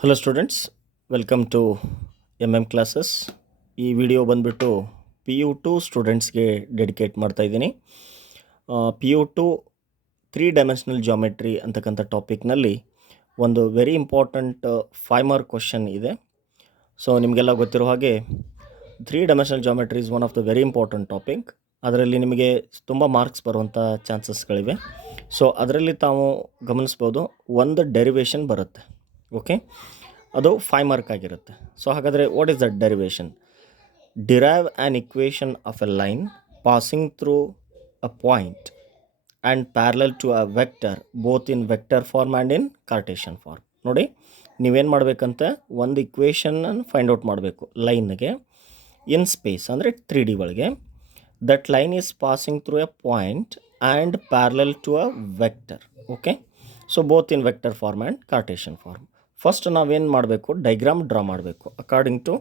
Hello students, welcome to classes. ಈ video ಬಂದುಬಿಟ್ಟು PU2 ಸ್ಟೂಡೆಂಟ್ಸ್ಗೆ ಡೆಡಿಕೇಟ್ ಮಾಡ್ತಾಯಿದ್ದೀನಿ. PU2 3 ಡೈಮೆನ್ಷನಲ್ ಜಾಮೆಟ್ರಿ ಅಂತಕ್ಕಂಥ ಟಾಪಿಕ್ನಲ್ಲಿ ಒಂದು ವೆರಿ ಇಂಪಾರ್ಟೆಂಟ್ 5 ಮಾರ್ಕ್ ಕ್ವಶನ್ ಇದೆ. ಸೊ ನಿಮಗೆಲ್ಲ ಗೊತ್ತಿರೋ ಹಾಗೆ 3 dimensional geometry is one of the very important topic. ಅದರಲ್ಲಿ ನಿಮಗೆ ತುಂಬ ಮಾರ್ಕ್ಸ್ ಬರುವಂಥ ಚಾನ್ಸಸ್ಗಳಿವೆ. ಸೊ ಅದರಲ್ಲಿ ತಾವು ಗಮನಿಸ್ಬೋದು, ಒಂದು ಡೆರಿವೇಷನ್ ಬರುತ್ತೆ. ಓಕೆ, ಅದು 5 ಮಾರ್ಕ್ ಆಗಿರುತ್ತೆ. ಸೊ ಹಾಗಾದರೆ what is that derivation? Derive an equation of a line passing through a point and parallel to a vector both in vector form and in Cartesian form. ನೋಡಿ, ನೀವೇನು ಮಾಡಬೇಕಂತ ಒಂದು ಇಕ್ವೇಷನನ್ನು find out ಮಾಡಬೇಕು ಲೈನ್ಗೆ in space, ಅಂದರೆ 3D ಒಳಗೆ. That line is passing through a point and parallel to a vector. Okay, so both in vector form and Cartesian form. First ನಾವೇನು ಮಾಡಬೇಕು, ಡೈಗ್ರಾಮ್ ಡ್ರಾ ಮಾಡಬೇಕು ಅಕಾರ್ಡಿಂಗ್ ಟು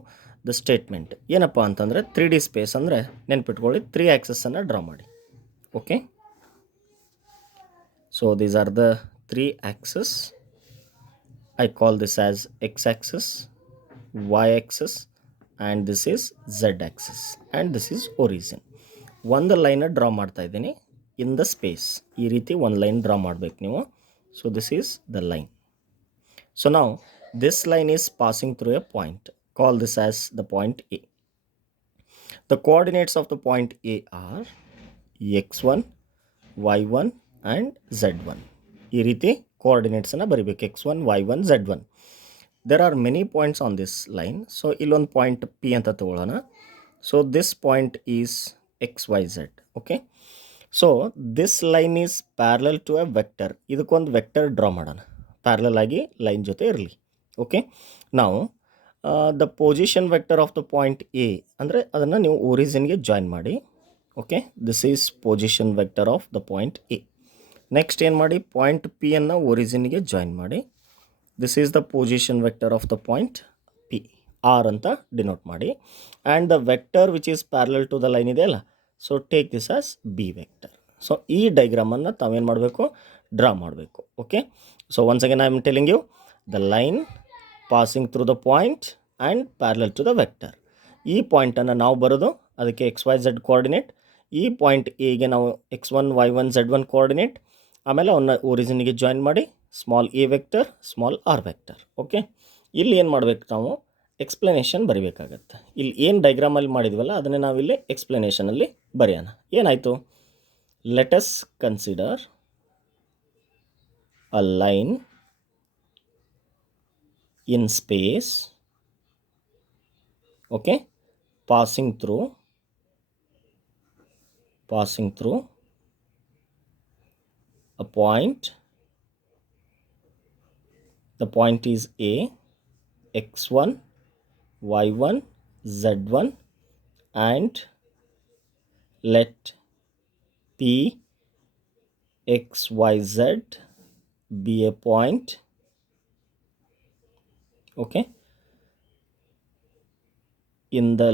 ದ ಸ್ಟೇಟ್ಮೆಂಟ್. ಏನಪ್ಪ ಅಂತಂದರೆ 3D space ಅಂದರೆ ನೆನ್ಪಿಟ್ಕೊಳ್ಳಿ, 3 ಆ್ಯಕ್ಸಸ್ಸನ್ನು draw ಮಾಡಿ. Okay, so these are the 3 axes. I call this as X axis, Y axis and this is Z axis and this is origin. ಒಂದು ಲೈನ draw ಮಾಡ್ತಾ ಇದ್ದೀನಿ in the space. ಈ ರೀತಿ ಒಂದು ಲೈನ್ ಡ್ರಾ ಮಾಡಬೇಕು ನೀವು. So this is the line. So now this line is passing through a point. Call this as the point A. The coordinates of the point A are x1, y1 and z1. ಈ ರೀತಿ ಕೋಆರ್ಡಿನೇಟ್ಸನ್ನು ಬರಿಬೇಕು, x1, y1, z1. There are many points on this line. So ಇಲ್ಲೊಂದು point P ಅಂತ ತಗೊಳ್ಳೋಣ. So this point is xyz. Okay. So this line is parallel to a vector. ಇದಕ್ಕೊಂದು vector draw ಮಾಡೋಣ, parallel ಆಗಿ line ಜೊತೆ ಇರಲಿ. Okay, ನಾವು the position vector of the point A ಅಂದರೆ ಅದನ್ನು ನೀವು ಒರಿಜಿನ್ಗೆ ಜಾಯಿನ್ ಮಾಡಿ. Okay, this is position vector of the point A. Next ಏನು ಮಾಡಿ, ಪಾಯಿಂಟ್ ಪಿ ಅನ್ನು ಒರಿಜಿನ್ಗೆ ಜಾಯಿನ್ ಮಾಡಿ. This is the position vector of the point P, R ಅಂತ ಡಿನೋಟ್ ಮಾಡಿ. And the vector which is parallel to the line ಇದೆಯಲ್ಲ, so take this as B vector. So ಈ ಡೈಗ್ರಾಮನ್ನು ತಾವೇನು ಮಾಡಬೇಕು, ಡ್ರಾ ಮಾಡಬೇಕು. Okay, so once again I am telling you, the line passing through the point and parallel to the vector. ಈ ಪಾಯಿಂಟನ್ನು ನಾವು ಬರೋದು ಅದಕ್ಕೆ XYZ coordinate, ಈ ಪಾಯಿಂಟ್ ಎಗೆ ನಾವು x1, y1, z1 ಕೋಆರ್ಡಿನೇಟ್, ಆಮೇಲೆ ಅವನ್ನ ಒರಿಜಿನ್ಗೆ ಜಾಯಿನ್ ಮಾಡಿ small A vector, small R vector. Okay, ಇಲ್ಲಿ ಏನು ಮಾಡಬೇಕು, ನಾವು ಎಕ್ಸ್ಪ್ಲನೇಷನ್ ಬರಿಬೇಕಾಗತ್ತೆ. ಇಲ್ಲಿ ಏನು ಡೈಗ್ರಾಮಲ್ಲಿ ಮಾಡಿದ್ವಲ್ಲ ಅದನ್ನೇ ನಾವಿಲ್ಲಿ ಎಕ್ಸ್ಪ್ಲನೇಷನಲ್ಲಿ ಬರೆಯೋಣ. ಏನಾಯಿತು, let us consider a line in space, okay, passing through a point. The point is A, x1, y1, z1, and let P xyz be a point. Okay, in the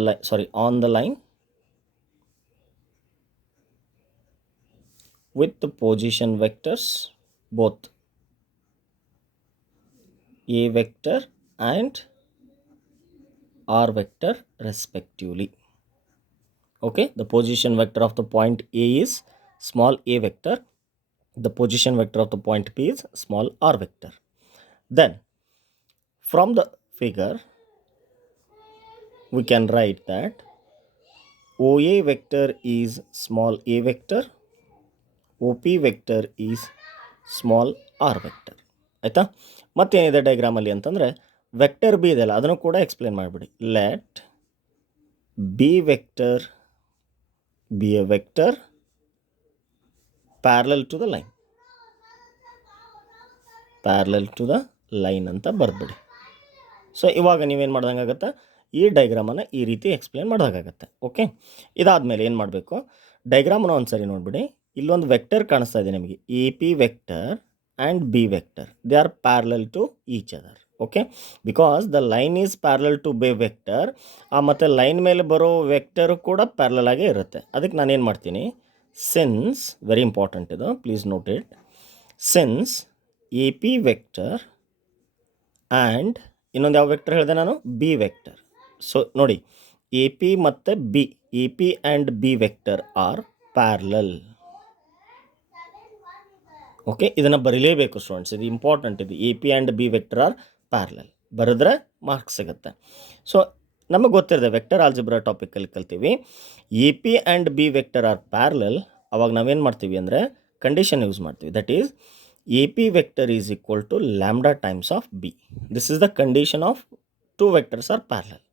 on the line with the position vectors both a vector and r vector respectively. Okay, the position vector of the point A is small a vector, the position vector of the point P is small r vector. Then from the figure we can write that OA vector is small a vector, OP vector is small r vector. ಆಯಿತಾ? ಮತ್ತೇನಿದೆ ಡೈಗ್ರಾಮಲ್ಲಿ ಅಂತಂದರೆ vector B ಇದೆಯಲ್ಲ ಅದನ್ನು ಕೂಡ explain ಮಾಡಿಬಿಡಿ. Let B vector be a vector parallel to the line, parallel to the line ಅಂತ ಬರೆದ್ಬಿಡಿ. So ಇವಾಗ ನೀವೇನು ಮಾಡ್ದಂಗಾಗತ್ತೆ, ಈ ಡೈಗ್ರಾಮನ್ನು ಈ ರೀತಿ ಎಕ್ಸ್ಪ್ಲೇನ್ ಮಾಡೋದಾಗತ್ತೆ. ಓಕೆ, ಇದಾದಮೇಲೆ ಏನು ಮಾಡಬೇಕು, ಡೈಗ್ರಾಮನ್ನು ಒಂದು ಸರಿ ನೋಡಿಬಿಡಿ. ಇಲ್ಲೊಂದು ವೆಕ್ಟರ್ ಕಾಣಿಸ್ತಾ ಇದೆ ನಿಮಗೆ, A P vector and B vector, they are parallel to each other. Okay, because the line is parallel to B vector, ಮತ್ತು ಲೈನ್ ಮೇಲೆ ಬರೋ ವೆಕ್ಟರು ಕೂಡ ಪ್ಯಾರಲಲ್ ಆಗೇ ಇರುತ್ತೆ. ಅದಕ್ಕೆ ನಾನೇನು ಮಾಡ್ತೀನಿ, ಸಿನ್ಸ್, ವೆರಿ ಇಂಪಾರ್ಟೆಂಟ್ ಇದು, please note it, since A P vector and ಇನ್ನೊಂದು ಯಾವ ವೆಕ್ಟರ್ ಹೇಳಿದೆ ನಾನು, ಬಿ ವೆಕ್ಟರ್. ಸೊ ನೋಡಿ, ಎ ಪಿ ಮತ್ತು B, A P and B vector are parallel. Okay, ಇದನ್ನು ಬರೀಲೇಬೇಕು ಸ್ಟೂಡೆಂಟ್ಸ್, ಇದು ಇಂಪಾರ್ಟೆಂಟ್. ಇದು A P and B vector are parallel, ಬರೆದ್ರೆ ಮಾರ್ಕ್ಸ್ ಸಿಗುತ್ತೆ. ಸೊ ನಮಗೆ ಗೊತ್ತಿರದೆ ವೆಕ್ಟರ್ ಆಲ್ಜಿಬ್ರಾ ಟಾಪಿಕಲ್ಲಿ ಕಲ್ತೀವಿ, A P and B vector are parallel. ಅವಾಗ ನಾವೇನು ಮಾಡ್ತೀವಿ ಅಂದರೆ ಕಂಡೀಷನ್ ಯೂಸ್ ಮಾಡ್ತೀವಿ. That is A P vector is equal to lambda times of B. This is the condition of two vectors are parallel.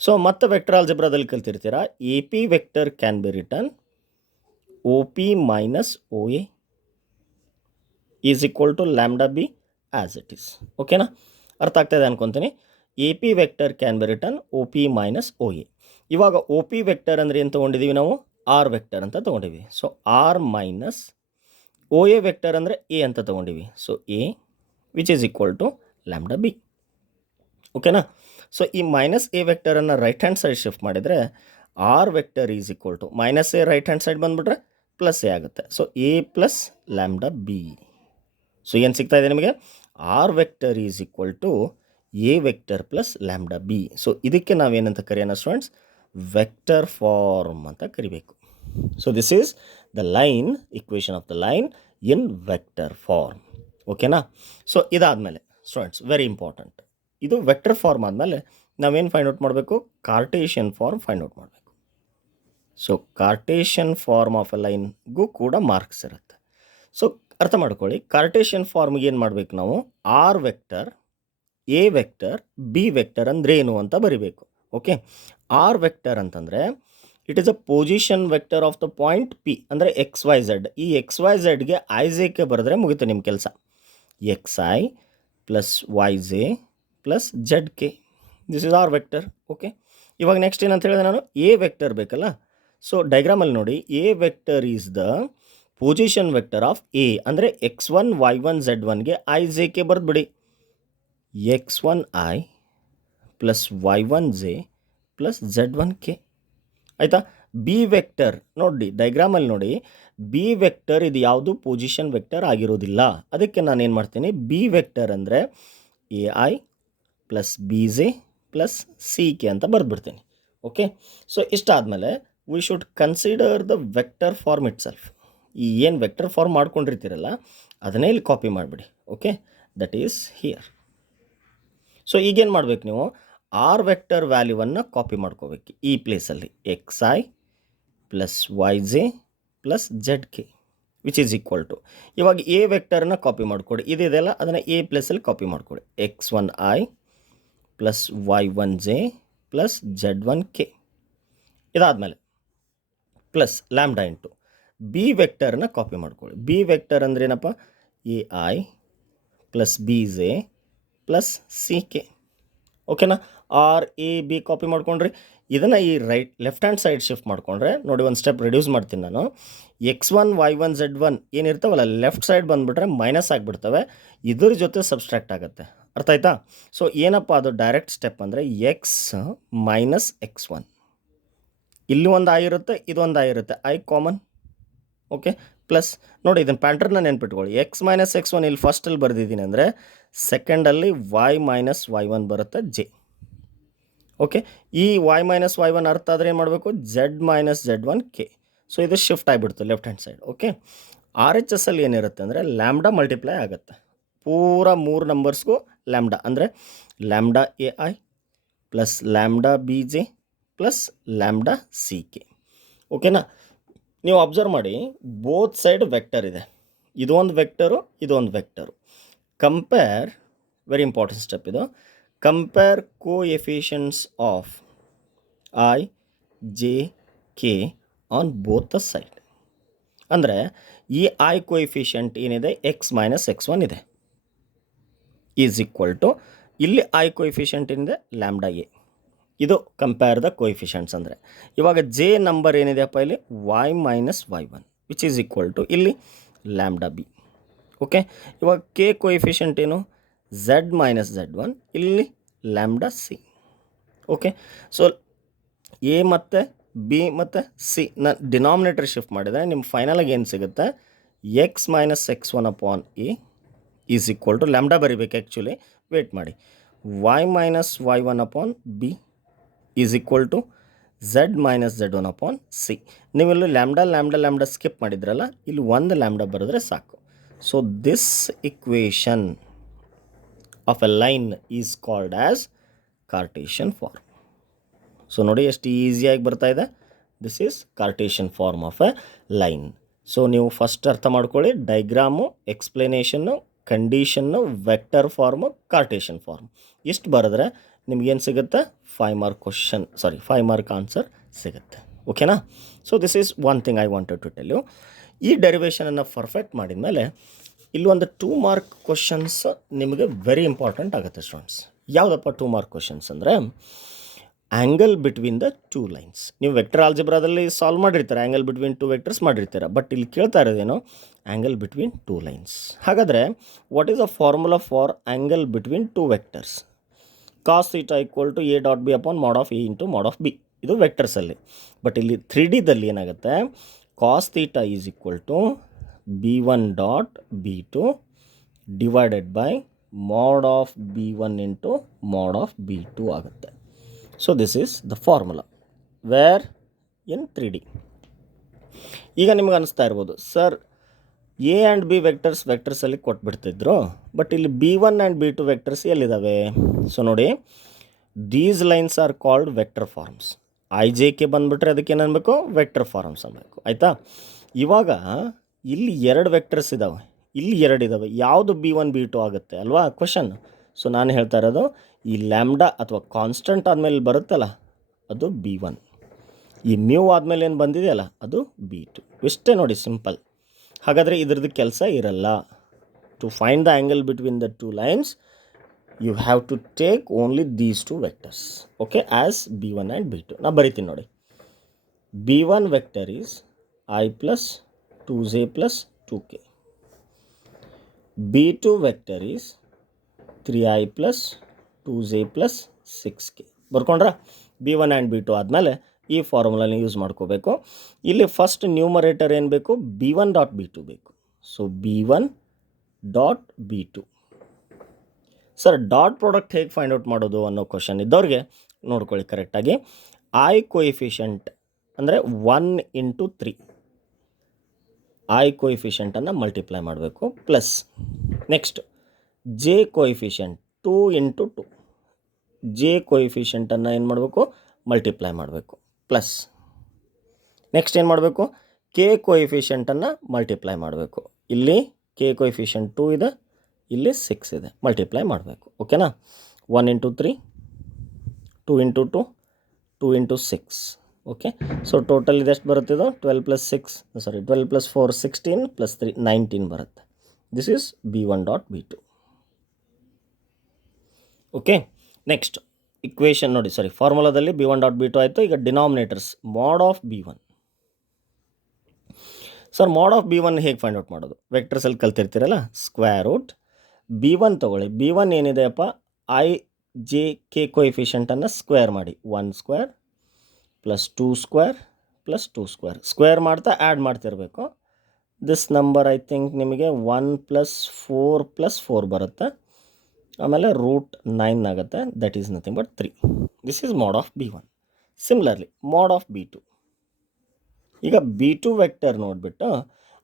So ಮತ್ತೆ vector ಆಲ್ಜಿಬ್ರಾದಲ್ಲಿ ಕಲ್ತಿರ್ತೀರಾ, A P vector can be written O P minus O A is equal to lambda B as it is. ಓಕೆನಾ, ಅರ್ಥ ಆಗ್ತಾಯಿದೆ ಅನ್ಕೊತೀನಿ. A P vector can be written O P minus O A. ಇವಾಗ O P vector ಅಂದರೆ ಏನು ತೊಗೊಂಡಿದ್ದೀವಿ ನಾವು, R vector ಅಂತ ತೊಗೊಂಡಿವಿ. So R minus O A vector ಅಂದರೆ ಎ ಅಂತ ತೊಗೊಂಡಿವಿ. So A which is equal to lambda B. ಓಕೆನಾ. ಸೊ ಈ ಮೈನಸ್ ಎ ವೆಕ್ಟರನ್ನು ರೈಟ್ ಹ್ಯಾಂಡ್ ಸೈಡ್ ಶಿಫ್ಟ್ ಮಾಡಿದರೆ R vector is equal to minus A right hand side ಬಂದುಬಿಟ್ರೆ plus A ಆಗುತ್ತೆ. So A plus lambda B. So ಏನು ಸಿಗ್ತಾ ಇದೆ ನಿಮಗೆ, R vector is equal to A vector plus lambda B. So ಇದಕ್ಕೆ ನಾವೇನಂತ ಕರೆಯೋಣ ಸ್ಟೂಡೆಂಟ್ಸ್, ವೆಕ್ಟರ್ ಫಾರ್ಮ್ ಅಂತ ಕರಿಬೇಕು. So this is the line, equation of the line in vector form. ಓಕೆನಾ. ಸೊ ಇದಾದಮೇಲೆ ಸ್ಟೂಡೆಂಟ್ಸ್ ವೆರಿ ಇಂಪಾರ್ಟೆಂಟ್, ಇದು ವೆಕ್ಟರ್ ಫಾರ್ಮ್ ಆದಮೇಲೆ ನಾವೇನು ಫೈಂಡ್ ಔಟ್ ಮಾಡಬೇಕು, ಕಾರ್ಟೇಷಿಯನ್ ಫಾರ್ಮ್ ಫೈಂಡ್ ಔಟ್ ಮಾಡಬೇಕು. So Cartesian form of a ಲೈನ್ಗೂ ಕೂಡ ಮಾರ್ಕ್ಸ್ ಇರುತ್ತೆ. ಸೊ ಅರ್ಥ ಮಾಡ್ಕೊಳ್ಳಿ, ಕಾರ್ಟೇಷಿಯನ್ ಫಾರ್ಮ್ಗೆ ಏನು ಮಾಡಬೇಕು ನಾವು, R vector, A vector, B vector ಅಂದರೆ ಏನು ಅಂತ ಬರಿಬೇಕು. ಓಕೆ, ಆರ್ ವೆಕ್ಟರ್ ಅಂತಂದರೆ it is a position vector of the point P, ಅಂದರೆ ಎಕ್ಸ್ ವೈ ಝೆಡ್. ಈ ಎಕ್ಸ್ ವೈ ಝೆಡ್ಗೆ ಐ ಜೆ ಕೆ ಬರೆದ್ರೆ ಮುಗಿತು ನಿಮ್ಮ ಕೆಲಸ. X I plus Y J plus Z K, this is R vector. Okay, ಇವಾಗ next ಏನಂತ ಹೇಳಿದೆ ನಾನು, ಎ ವೆಕ್ಟರ್ ಬೇಕಲ್ಲ. ಸೊ ಡೈಗ್ರಾಮಲ್ಲಿ ನೋಡಿ, A vector is the position vector of A, ಅಂದರೆ X one Y one Z ಒನ್ಗೆ ಐ ಜೆ ಕೆ ಬರೆದ್ಬಿಡಿ. X one I plus Y one J plus Z one K. ಆಯಿತಾ. ಬಿ ವೆಕ್ಟರ್ ನೋಡಿ, ಡೈಗ್ರಾಮಲ್ಲಿ ನೋಡಿ, ಬಿ ವೆಕ್ಟರ್ ಇದು ಯಾವುದು position vector ಆಗಿರೋದಿಲ್ಲ. ಅದಕ್ಕೆ ನಾನು ಏನು ಮಾಡ್ತೀನಿ, ಬಿ ವೆಕ್ಟರ್ ಅಂದರೆ A I plus B J plus C K ಅಂತ ಬರೆದ್ಬಿಡ್ತೀನಿ. ಓಕೆ, ಸೊ ಇಷ್ಟಾದಮೇಲೆ we should consider the vector form itself. ಈ ಏನು ವೆಕ್ಟರ್ ಫಾರ್ಮ್ ಮಾಡ್ಕೊಂಡಿರ್ತೀರಲ್ಲ ಅದನ್ನೇ ಇಲ್ಲಿ ಕಾಪಿ ಮಾಡಿಬಿಡಿ. Okay, that is here. So ಈಗೇನು ಮಾಡಬೇಕು ನೀವು, ಆರ್ ವೆಕ್ಟರ್ ವ್ಯಾಲ್ಯೂವನ್ನು ಕಾಪಿ ಮಾಡ್ಕೋಬೇಕು ಈ ಪ್ಲೇಸಲ್ಲಿ. X I plus Y J plus Z K which is equal to, ಇವಾಗ ಎ ವೆಕ್ಟರನ್ನು ಕಾಪಿ ಮಾಡಿಕೊಡಿ, ಇದೆಲ್ಲ ಅದನ್ನು ಎ ಪ್ಲೇಸಲ್ಲಿ ಕಾಪಿ ಮಾಡಿಕೊಡಿ. X one I plus Y one J plus Z one K. ಇದಾದಮೇಲೆ ಪ್ಲಸ್ ಲ್ಯಾಂಬ್ಡಾ ಇಂಟು ಬಿ ವೆಕ್ಟರನ್ನು copy ಮಾಡ್ಕೊಳ್ಳಿ. ಬಿ ವೆಕ್ಟರ್ ಅಂದ್ರೆ ಏನಪ್ಪ, A I plus B J plus C K. ಓಕೆನಾ. ಆರ್ ಎ ಬಿ ಕಾಪಿ ಮಾಡ್ಕೊಂಡ್ರಿ, ಇದನ್ನು ಈ ಲೆಫ್ಟ್ ಹ್ಯಾಂಡ್ ಸೈಡ್ ಶಿಫ್ಟ್ ಮಾಡಿಕೊಂಡ್ರೆ ನೋಡಿ, ಒಂದು ಸ್ಟೆಪ್ ರಿಡ್ಯೂಸ್ ಮಾಡ್ತೀನಿ ನಾನು. X one Y one Z one ಏನಿರ್ತಾವಲ್ಲ ಲೆಫ್ಟ್ ಸೈಡ್ ಬಂದುಬಿಟ್ರೆ ಮೈನಸ್ ಆಗಿಬಿಡ್ತವೆ, ಇದ್ರ ಜೊತೆ ಸಬ್ಸ್ಟ್ರಾಕ್ಟ್ ಆಗುತ್ತೆ. ಅರ್ಥ ಆಯ್ತಾ. ಸೊ ಏನಪ್ಪ ಅದು ಡೈರೆಕ್ಟ್ ಸ್ಟೆಪ್ ಅಂದರೆ ಎಕ್ಸ್ ಮೈನಸ್ ಎಕ್ಸ್ ಒನ್, ಇಲ್ಲಿ ಒಂದು ಐ ಇರುತ್ತೆ, ಇದೊಂದು ಐ ಇರುತ್ತೆ, ಐ ಕಾಮನ್. ಓಕೆ, ಪ್ಲಸ್ ನೋಡಿ ಇದನ್ನು ಪ್ಯಾಟ್ರನ್ನ ನೆನ್ಪಿಟ್ಕೊಳ್ಳಿ. ಎಕ್ಸ್ ಮೈನಸ್ ಎಕ್ಸ್ ಒನ್ ಇಲ್ಲಿ ಫಸ್ಟಲ್ಲಿ ಬರೆದಿದ್ದೀನಿ ಅಂದರೆ ಸೆಕೆಂಡಲ್ಲಿ ವೈ ಮೈನಸ್ ವೈ ಒನ್ ಬರುತ್ತೆ ಜೆ. ಓಕೆ, ಈ ವೈ ಮೈನಸ್ ವೈ ಒನ್ ಅರ್ಥ ಆದರೆ ಏನು ಮಾಡಬೇಕು, Z minus Z one K. So ಇದು ಶಿಫ್ಟ್ ಆಗಿಬಿಡ್ತು left hand side. Okay, R H S ಅಲ್ಲಿ ಏನಿರುತ್ತೆ ಅಂದರೆ ಲ್ಯಾಂಬ್ಡಾ ಮಲ್ಟಿಪ್ಲೈ ಆಗುತ್ತೆ ಪೂರ 3 ನಂಬರ್ಸ್ಗೂ ಲ್ಯಾಂಬ್ಡಾ, ಅಂದರೆ lambda A I plus lambda B J plus lambda C K. ಓಕೆನಾ. ನೀವು ಅಬ್ಸರ್ವ್ ಮಾಡಿ, ಬೋತ್ ಸೈಡ್ ವೆಕ್ಟರ್ ಇದೆ, ಇದೊಂದು ವೆಕ್ಟರು ಇದೊಂದು vector. Compare, very important step ಇದು, compare coefficients of I J K on both the side. ಅಂದರೆ ಈ I coefficient ಏನಿದೆ ಎಕ್ಸ್ ಮೈನಸ್ ಎಕ್ಸ್ ಒನ್ ಇದೆ ಈಸ್ ಈಕ್ವಲ್ ಟು, ಇಲ್ಲಿ ಐ ಕೋಎಫಿಷಿಯಂಟ್ ಏನಿದೆ ಲ್ಯಾಂಬ್ಡಾ ಎ. ಇದು ಕಂಪೇರ್ ದ ಕೋಎಫಿಷಿಯಂಟ್ಸ್. ಅಂದರೆ ಇವಾಗ ಜೆ ನಂಬರ್ ಏನಿದೆಯಪ್ಪ ಇಲ್ಲಿ Y minus Y one which is equal to ಇಲ್ಲಿ ಲ್ಯಾಂಬ್ಡಾ ಬಿ. ಓಕೆ, ಇವಾಗ ಕೆ ಕೋಎಫಿಷಿಯಂಟ್ ಏನು ಝೆಡ್ ಮೈನಸ್ ಝೆಡ್ ಒನ್, ಇಲ್ಲಿ lambda C. Okay, so A ಮತ್ತು ಬಿ ಮತ್ತು ಸಿ ನಾನು ಡಿನಾಮಿನೇಟರ್ ಶಿಫ್ಟ್ ಮಾಡಿದರೆ ನಿಮ್ಮ ಫೈನಲಾಗಿ ಏನು ಸಿಗುತ್ತೆ, X minus X one upon A is equal to lambda ಬರಿಬೇಕು ಆ್ಯಕ್ಚುಲಿ, ವೇಟ್ ಮಾಡಿ, y minus y1 upon B is equal to Z minus Z one upon C. ನೀವಿಲ್ಲಿ ಲ್ಯಾಂಬ್ಡಾ ಸ್ಕಿಪ್ ಮಾಡಿದ್ರಲ್ಲ, ಇಲ್ಲಿ ಒಂದು ಲ್ಯಾಂಬ್ಡಾ ಬರೆದ್ರೆ ಸಾಕು. So this equation of a line is called as Cartesian form. So ನೋಡಿ ಎಷ್ಟು ಈಸಿಯಾಗಿ ಬರ್ತಾ ಇದೆ. This is Cartesian form of a line. So ನೀವು ಫಸ್ಟ್ ಅರ್ಥ ಮಾಡ್ಕೊಳ್ಳಿ, diagram, explanation, condition, vector form, Cartesian form ಇಷ್ಟು ಬರೆದ್ರೆ ನಿಮಗೇನು ಸಿಗುತ್ತೆ? 5 ಮಾರ್ಕ್ ಆನ್ಸರ್ ಸಿಗುತ್ತೆ. ಓಕೆನಾ? So this is one thing I wanted to tell you. ಈ ಡೆರಿವೇಷನನ್ನು ಪರ್ಫೆಕ್ಟ್ ಮಾಡಿದ ಮೇಲೆ ಇಲ್ಲೊಂದು 2 ಮಾರ್ಕ್ ಕ್ವಶನ್ಸ್ ನಿಮಗೆ ವೆರಿ ಇಂಪಾರ್ಟೆಂಟ್ ಆಗುತ್ತೆ ಸ್ಟೂಡೆಂಟ್ಸ್. ಯಾವುದಪ್ಪ 2 ಮಾರ್ಕ್ ಕ್ವಶನ್ಸ್ ಅಂದರೆ, ಆ್ಯಂಗಲ್ ಬಿಟ್ವೀನ್ ದ 2 ಲೈನ್ಸ್. ನೀವು ವೆಕ್ಟರ್ ಆಲ್ಜಿಬ್ರಾದಲ್ಲಿ ಸಾಲ್ವ್ ಮಾಡಿರ್ತಾರೆ, ಆ್ಯಂಗಲ್ ಬಿಟ್ವೀನ್ 2 ವೆಕ್ಟರ್ಸ್ ಮಾಡಿರ್ತೀರ. ಬಟ್ ಇಲ್ಲಿ ಕೇಳ್ತಾ ಇರೋದೇನು? Angle between 2 lines. ಹಾಗಾದರೆ what is a formula for angle between 2 vectors? Cos theta equal to A dot B upon mod of A into mod of B. ಇದು ವೆಕ್ಟರ್ಸಲ್ಲಿ. But ಇಲ್ಲಿ 3Dದಲ್ಲಿ ಏನಾಗುತ್ತೆ? Cos theta is equal to b1 dot b2 divided by mod of b1 into mod of b2 ಆಗುತ್ತೆ. So this is the formula where in 3D. ಈಗ ನಿಮ್ಗೆ ಅನಿಸ್ತಾ ಇರ್ಬೋದು, ಸರ್ ಎ ಆ್ಯಂಡ್ ಬಿ ವೆಕ್ಟರ್ಸಲ್ಲಿ ಕೊಟ್ಬಿಡ್ತಿದ್ರು, ಬಟ್ ಇಲ್ಲಿ b1 ಆ್ಯಂಡ್ b2 ವೆಕ್ಟರ್ಸ್ ಎಲ್ಲಿದ್ದಾವೆ? So ನೋಡಿ, these lines are called vector forms. IJK ಬಂದುಬಿಟ್ರೆ ಅದಕ್ಕೆ ಏನು ಅನ್ಬೇಕು? ವೆಕ್ಟರ್ ಫಾರ್ಮ್ಸ್ ಅನ್ಬೇಕು. ಆಯಿತಾ? ಇವಾಗ ಇಲ್ಲಿ 2 ವೆಕ್ಟರ್ಸ್ ಇದ್ದಾವೆ, ಇಲ್ಲಿ 2 ಇದ್ದಾವೆ. ಯಾವುದು b1 b2 ಆಗುತ್ತೆ ಅಲ್ವಾ ಕ್ವಶನ್? ಸೊ ನಾನು ಹೇಳ್ತಾ ಇರೋದು, ಈ ಲ್ಯಾಂಬ್ಡಾ ಅಥವಾ ಕಾನ್ಸ್ಟೆಂಟ್ ಆದಮೇಲೆ ಬರುತ್ತಲ್ಲ, ಅದು b1. ಈ ಮ್ಯೂ ಆದಮೇಲೆ ಏನು ಬಂದಿದೆಯಲ್ಲ, ಅದು b2. ಇಷ್ಟೇ ನೋಡಿ, ಸಿಂಪಲ್. ಹಾಗಾದರೆ ಇದ್ರದ್ದು ಕೆಲಸ ಇರಲ್ಲ. To find the angle between the 2 lines you have to take only these 2 vectors, okay, as b1 and b2. ನಾ ಬರಿತೀನಿ ನೋಡಿ. b1 vector is i plus 2j plus 2k. b2 vector is 3i plus 2j plus 6k. ಬರ್ಕೊಂಡ್ರ? b1 and b2 ಆದಮೇಲೆ ಈ ಫಾರ್ಮುಲಾನ use ಮಾಡ್ಕೋಬೇಕು. ಇಲ್ಲಿ first numerator ಏನು ಬೇಕು? b1 ಡಾಟ್ b2 ಬೇಕು. So b1 dot b2. Sir dot product ಹೇಗೆ find out ಮಾಡೋದು ಅನ್ನೋ ಕ್ವಶನ್ ಇದ್ದವ್ರಿಗೆ ನೋಡ್ಕೊಳ್ಳಿ ಕರೆಕ್ಟಾಗಿ. ಐ ಕೋಎಫಿಷಿಯಂಟ್ ಅಂದರೆ 1 ಇಂಟು 3, ಐ ಕೋಎಫಿಷಿಯಂಟನ್ನು ಮಲ್ಟಿಪ್ಲೈ ಮಾಡಬೇಕು. Plus next J coefficient 2 into 2, J ಕೋಎಫಿಷಿಯಂಟನ್ನು ಏನು ಮಾಡಬೇಕು? ಮಲ್ಟಿಪ್ಲೈ ಮಾಡಬೇಕು. ಪ್ಲಸ್ ನೆಕ್ಸ್ಟ್ ಏನು ಮಾಡಬೇಕು? ಕೆ ಕೋಎಫಿಷಿಯಂಟನ್ನು ಮಲ್ಟಿಪ್ಲೈ ಮಾಡಬೇಕು. ಇಲ್ಲಿ ಕೆ ಕೋಎಫಿಷಿಯಂಟ್ 2 ಇದೆ, ಇಲ್ಲಿ 6 ಇದೆ, ಮಲ್ಟಿಪ್ಲೈ ಮಾಡಬೇಕು. ಓಕೆನಾ? 1 into 3, 2 into 2, 2 into 6. Okay, so total ಇದೆಷ್ಟು ಬರುತ್ತಿದ್ದು? 12 ಪ್ಲಸ್ 4 16 ಪ್ಲಸ್ 3 19 ಬರುತ್ತೆ. This is b1 dot b2. Okay, next equation ನೋಡಿ, ಫಾರ್ಮುಲಾದಲ್ಲಿ b1 ಡಾಟ್ b2 ಆಯಿತು. ಈಗ ಡಿನಾಮಿನೇಟರ್ಸ್ ಮಾಡ್ ಆಫ್ b1. ಸರ್ ಮಾಡ್ ಆಫ್ b1 ಹೇಗೆ ಫೈಂಡ್ ಔಟ್ ಮಾಡೋದು? ವೆಕ್ಟರ್ಸಲ್ಲಿ ಕಲ್ತಿರ್ತೀರಲ್ಲ, ಸ್ಕ್ವೇರ್ ರೂಟ್ b1 ತೊಗೊಳ್ಳಿ. b1 ಏನಿದೆಯಪ್ಪ? IJK ಕೋಎಫಿಷಿಯಂಟನ್ನು ಸ್ಕ್ವೇರ್ ಮಾಡಿ. 1 square plus 2 square plus 2 square. Square ಮಾಡ್ತಾ ಆ್ಯಡ್ ಮಾಡ್ತಿರಬೇಕು. ದಿಸ್ ನಂಬರ್ ಐ ಥಿಂಕ್ ನಿಮಗೆ 1 ಪ್ಲಸ್ 4 ಬರುತ್ತೆ. ಆಮೇಲೆ ರೂಟ್ 9 ಆಗುತ್ತೆ. That is nothing but 3. This is mod of b1. Similarly mod of b2. ಈಗ b2 ವೆಕ್ಟರ್ ನೋಡಿಬಿಟ್ಟು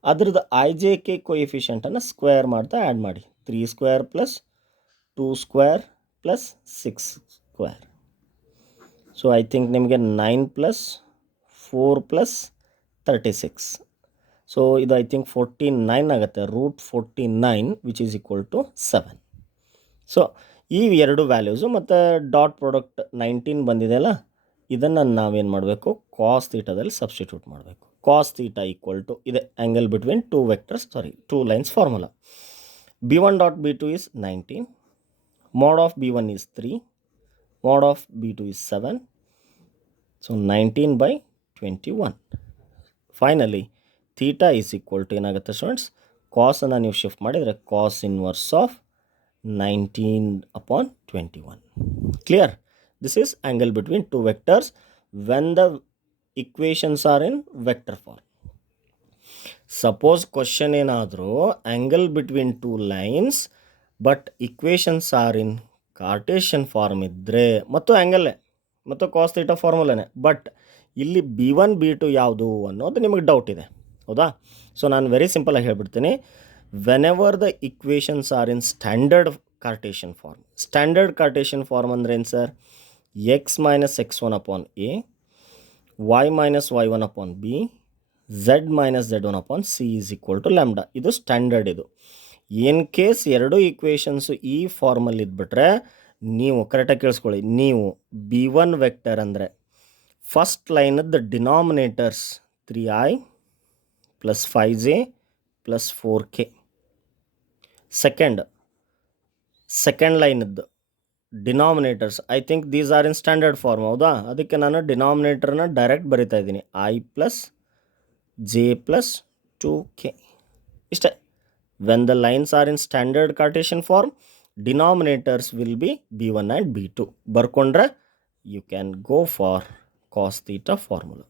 ಅದ್ರದ್ದು IJK ಕೋಎಫಿಷಿಯಂಟನ್ನು ಸ್ಕ್ವೇರ್ ಮಾಡ್ತಾ ಆ್ಯಡ್ ಮಾಡಿ. 3 square plus 2 square plus 6 square. So I think ನಿಮಗೆ 9 ಪ್ಲಸ್ 4 ಪ್ಲಸ್ 36. ಸೊ ಇದು ಐ ಥಿಂಕ್ 49 ಆಗುತ್ತೆ. Root 49 which is equal to 7. So ಈ 2 ವ್ಯಾಲ್ಯೂಸು ಮತ್ತು ಡಾಟ್ ಪ್ರಾಡಕ್ಟ್ 19 ಬಂದಿದೆಯಲ್ಲ, ಇದನ್ನು ನಾವೇನು ಮಾಡಬೇಕು? ಕಾಸ್ ಥೀಟಾದಲ್ಲಿ ಸಬ್ಸ್ಟಿಟ್ಯೂಟ್ ಮಾಡಬೇಕು. ಕಾಸ್ ಥೀಟಾ ಈಕ್ವಲ್ ಟು ಇದೆ angle between 2 lines formula. b1 dot b2 is 19, mod of b1 is 3, mod of b2 is 7. So 19/21. Finally theta is equal to ಏನಾಗುತ್ತೆ ಸ್ಟೂಡೆಂಟ್ಸ್? ಕಾಸನ್ನು ನೀವು ಶಿಫ್ಟ್ ಮಾಡಿದರೆ cos inverse of 19/21. Clear? This is angle between 2 vectors when the equations are in vector form. Suppose question ಏನಾದರೂ angle between 2 lines but equations are in Cartesian form ಇದ್ದರೆ ಮತ್ತು ಆ್ಯಂಗಲ್ಲೇ ಮತ್ತು cos theta ಫಾರ್ಮುಲಾನೇ, but ಇಲ್ಲಿ B1 B2 ಯಾವುದು ಅನ್ನೋದು ನಿಮಗೆ doubt ಇದೆ, ಹೌದಾ? ಸೊ ನಾನು ವೆರಿ ಸಿಂಪಲಾಗಿ ಹೇಳ್ಬಿಡ್ತೀನಿ. Whenever the equations are in standard Cartesian form. Standard Cartesian form ಅಂದರೆ ಏನು sir? X minus x1 upon A, y minus y1 upon B, z minus z1 upon C is equal to lambda. ಇದು standard. ಇದು in case ಎರಡು equations ಈ ಫಾರ್ಮಲ್ಲಿ ಇದ್ಬಿಟ್ರೆ ನೀವು ಕರೆಕ್ಟಾಗಿ ಕೇಳಿಸ್ಕೊಳ್ಳಿ, ನೀವು B1 ವೆಕ್ಟರ್ ಅಂದರೆ ಫಸ್ಟ್ ಲೈನದ್ದು denominators 3i plus 5j plus 4k. Second ಲೈನದ್ದು denominators, I think these are in standard form, ಹೌದಾ? ಅದಕ್ಕೆ ನಾನು ಡಿನಾಮಿನೇಟರ್ನ ಡೈರೆಕ್ಟ್ ಬರಿತಾ ಇದ್ದೀನಿ, i plus J plus 2k. ಇಷ್ಟೇ. When the lines are in standard Cartesian form, denominators will be B1 and B2. ಬರ್ಕೊಂಡ್ರೆ you can go for cos theta formula.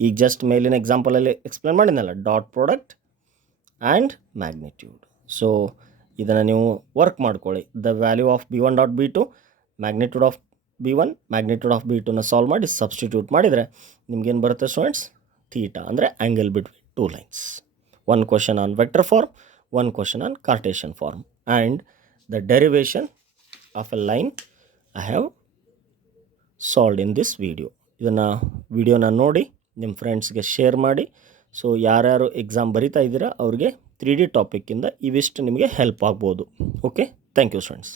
ಈಗ just ಮೇಲಿನ ಎಕ್ಸಾಂಪಲಲ್ಲಿ ಎಕ್ಸ್ಪ್ಲೇನ್ ಮಾಡಿದ್ನಲ್ಲ, dot product and magnitude. So ಇದನ್ನು ನೀವು work ಮಾಡ್ಕೊಳ್ಳಿ. The value of B1 dot B2, magnitude of B1, magnitude of B2ನ solve ಮಾಡಿ ಸಬ್ಸ್ಟಿಟ್ಯೂಟ್ ಮಾಡಿದರೆ ನಿಮ್ಗೇನು ಬರುತ್ತೆ ಸ್ಟೂಡೆಂಟ್ಸ್? ಥೀಟಾ ಅಂದರೆ angle between two lines. One question on vector form, one question on Cartesian form, and the derivation of a line I have solved in this video. ಇದನ್ನು ವಿಡಿಯೋನ ನೋಡಿ ನಿಮ್ಮ ಫ್ರೆಂಡ್ಸ್ಗೆ ಶೇರ್ ಮಾಡಿ. ಸೊ ಯಾರ್ಯಾರು ಎಕ್ಸಾಮ್ ಬರಿತಾ ಇದ್ದೀರಾ ಅವ್ರಿಗೆ 3D ಟಾಪಿಕ್ಕಿಂದ ಇವಿಷ್ಟು ನಿಮಗೆ ಹೆಲ್ಪ್ ಆಗ್ಬೋದು. Okay, thank you students.